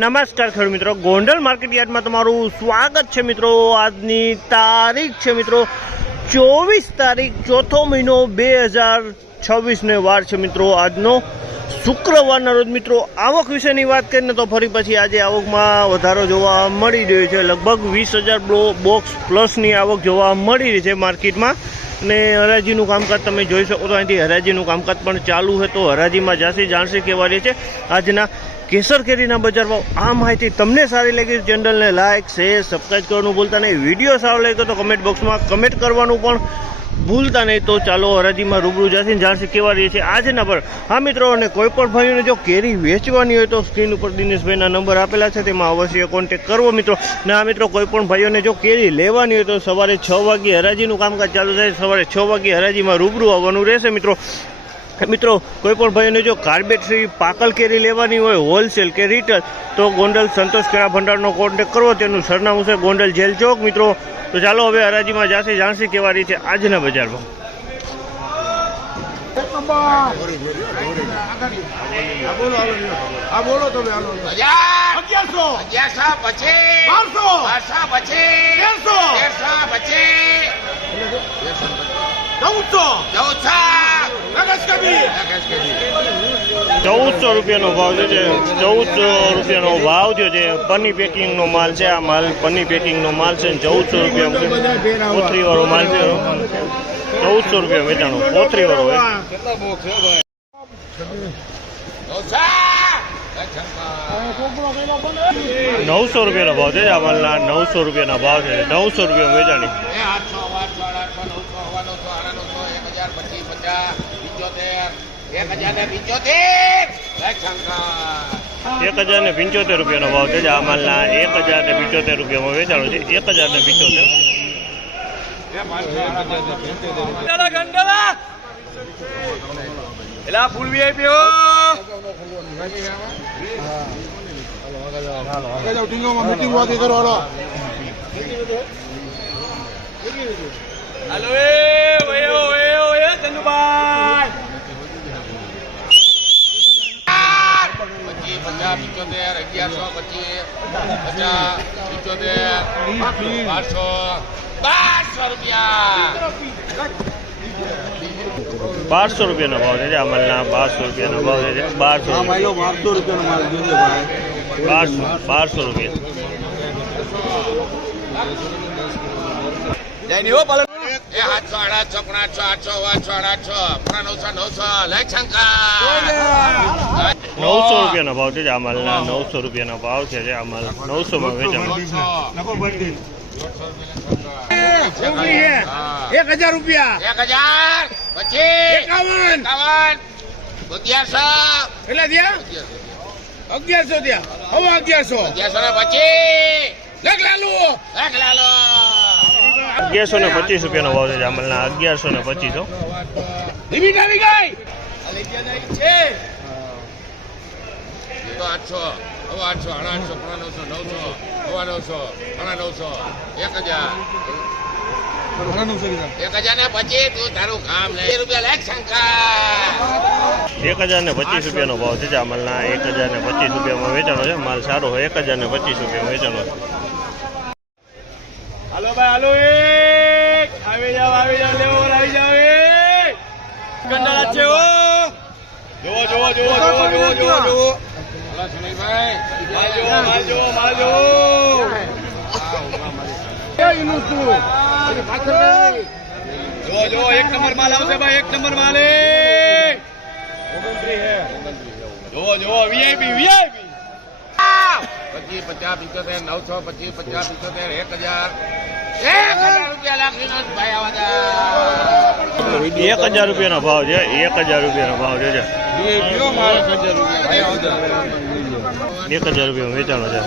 નમસ્કાર ખેડૂત મિત્રો, ગોંડલ માર્કેટ યાર્ડમાં તમારું સ્વાગત છે મિત્રો। આજની તારીખ છે મિત્રો 24 તારીખ ચોથો મહિનો 2026 વાર છે મિત્રો। આજનો શુક્રવારના રોજ મિત્રો આવક વિશેની વાત કરીને તો ફરી પછી આજે આવકમાં વધારો જોવા મળી રહ્યો છે। લગભગ 20,000 બોક્સ પ્લસની આવક જોવા મળી રહી છે માર્કેટમાં। અને હરાજીનું કામકાજ તમે જોઈ શકો તો અહીંથી હરાજીનું કામકાજ પણ ચાલુ છે। તો હરાજીમાં જાણશે કેવા રહે છે આજના કેસર કેરીના બજાર ભાવ। આ માહિતી તમને સારી લાગી ચેનલને લાઇક શેર સબસ્ક્રાઈબ કરવાનું ભૂલતા નહીં। વિડીયો સારો લાગ્યો તો કમેન્ટ બોક્સમાં કમેન્ટ કરવાનું પણ ભૂલતા નહીં। તો ચાલો હરાજીમાં રૂબરૂ જઈને જાણશે કેવા રહી છે આજના પર। હા મિત્રો, અને કોઈ પણ ભાઈઓને જો કેરી વેચવાની હોય તો સ્ક્રીન ઉપર દિનેશભાઈના નંબર આપેલા છે, તેમાં અવશ્ય કોન્ટેક્ટ કરવો મિત્રો। ને આ મિત્રો કોઈ પણ ભાઈઓને જો કેરી લેવાની હોય તો સવારે 6 વાગ્યે હરાજીનું કામકાજ ચાલુ થાય। સવારે 6 વાગ્યે હરાજીમાં રૂબરૂ આવવાનું રહેશે મિત્રો। મિત્રો કોઈ પણ ભાઈઓને જો કાર્બેટરી પાકલ કેરી લેવાની હોય હોલસેલ કે રિટેલ તો ગોંડલ સંતોષ કેળા ભંડારનો કોન્ટેક્ટ કરવો। તેનું સરનામું છે ગોંડલ જેલ ચોક મિત્રો। તો ચાલો હવે હરાજીમાં જાણશે કેવા રહી છે આજના બજારમાં। ₹1400 ભાવ છે। 1400 રૂપિયાનો ભાવ થયો છે। પની પેકિંગનો માલ છે। આ માલ પની પેકિંગનો માલ છે। 1400 કોથરી વાળો માલ છે। 1400 રૂપિયા વેચાણો કોથરી વાળો હોય। 900 રૂપિયાનો ભાવ છે। આ માલના 900 રૂપિયાના ભાવ છે। 900 રૂપિયા વેચાણી। 1075 રૂપિયાનો ભાવ છે। આ માલના 1075 રૂપિયામાં વેચાણો છે। 1075 ફૂલ વીઆઈપી હો હાલો એ ચંદુભાઈ 1200 રૂપિયાનો ભાવ છે। આ માલના 1200 રૂપિયાનો ભાવ છે। 1200 રૂપિયા જયની હો પાલન 800 800 રૂપિયાનો ભાવ છે। આ માલના 900 રૂપિયાનો ભાવ છે। આ માલ 900 માં વેચાણ। 1000 રૂપિયા 1000 પછી 51 1100 કેટલા થયા 1100 થયા હવે 1100 પછી લખ લાલો 1125 રૂપિયાનો ભાવ છે। આ માલના 1125 લિમિટ આવી ગઈ છે તો 800 હવે 800 800 900 900 1000 ને પછી તું તારું કામ લે રૂપિયા લાખ શંકા 1025 રૂપિયાનો ભાવ છે। આ માલના 1025 રૂપિયામાં વેચાણો છે। માલ સારો હોય 1025 રૂપિયામાં વેચાણો છે। હાલો ભાઈ હાલો આવી જાવ લેવો આવી જાવ કંડાળા છે ઓ જોવો સુનિલભાઈ માલ જો 1 નંબર માલ આવશે ભાઈ 1 નંબર માલ જો વીઆઈપી 25 50 75 900 25 50 75 1000 રૂપિયાનો ભાવ છે। 1000 રૂપિયાનો ભાવ છે। 1000 રૂપિયા વેચાણો છે।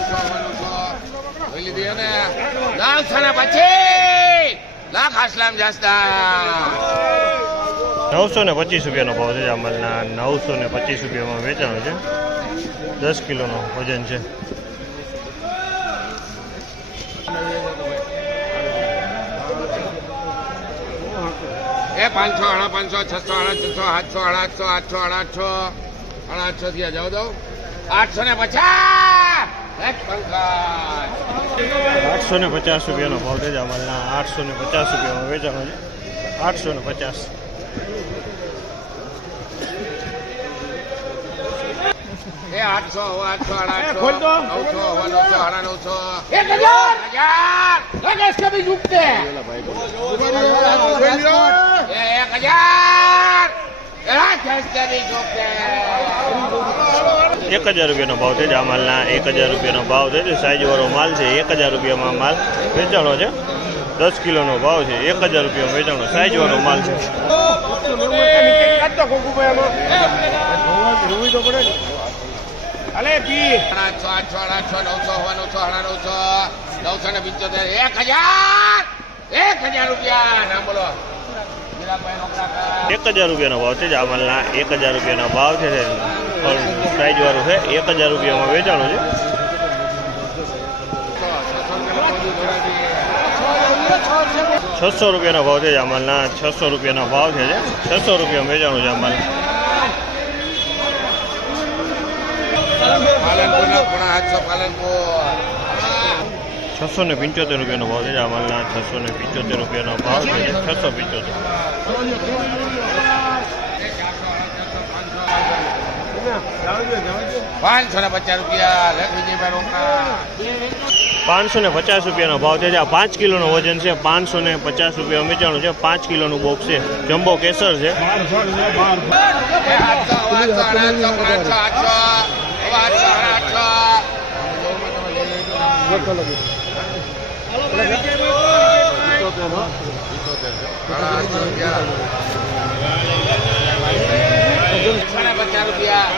925 રૂપિયાનો ભાવ છે। આ માલના 925 રૂપિયામાં વેચાણો છે। 10 કિલોનો વજન છે। એ 500 500 600 600 700 800 800 800 800 થયા જાવ દો 850 850 રૂપિયાનો ભાવ છે આ માલના 850 રૂપિયામાં વેચાણો છે 850. એ 800 800 ખોલ તો. 900 900 900 राकेश कभी झुकते हैं 1000 कभी झुकते हैं 1000 રૂપિયાનો ભાવ છે આ માલના 1000 રૂપિયાનો ભાવ છે સાઈઝવાળો માલ છે 1000 રૂપિયામાં માલ વેચાણો છે 10 કિલોનો ભાવ છે 1000 રૂપિયામાં વેચાણો સાઈઝવાળો માલ છે. अरे पी 800 800 800 900 900 900 1000 રૂપિયા નામ બોલો 1000 રૂપિયાનો ભાવ છે આ માલના 1000 રૂપિયાનો ભાવ છે સાઈઝવાળું છે 1000 રૂપિયામાં વેચાણો છે 600 રૂપિયાનો ભાવ છે આ માલના 600 રૂપિયાનો ભાવ છે 600 રૂપિયામાં વેચાણો છે આ માલ. પાલનપુર પાલનપુર 675 રૂપિયાનો ભાવ છે આ માલના 675 રૂપિયાનો ભાવ છે 675. 550 રૂપિયા લેખ વિજયભાઈ રોકડા 550 રૂપિયાનો ભાવ છે આ 5 કિલોનો વજન છે 550 રૂપિયા વેચાણું છે 5 કિલોનું બોક્સ છે જમ્બો કેસર છે 50 રૂપિયા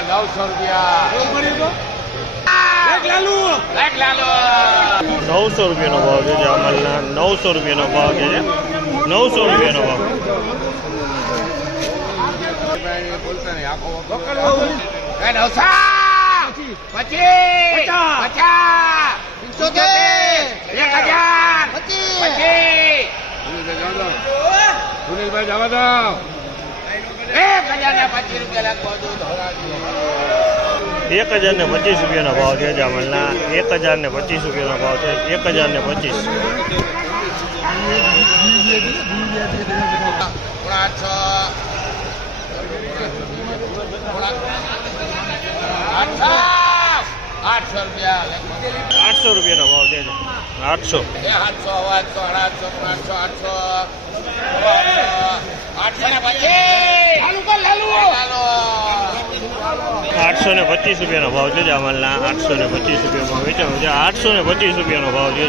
900 રૂપિયા 900 રૂપિયાનો ભાવ છે આ માલના 900 રૂપિયાનો ભાવ છે 900 રૂપિયાનો ભાવ. બોલતા નહીં આખો 900 પછી 50 જવા દો 1025 રૂપિયા લાગવો 1025 રૂપિયાનો ભાવ છે આ માલના 1025 રૂપિયાનો ભાવ છે 1025. 800 રૂપિયા 800 રૂપિયાનો ભાવ છે 800. 825 રૂપિયાનો ભાવ છે આ માલના 825 રૂપિયામાં વેચાણો છે 825 રૂપિયાનો ભાવ છે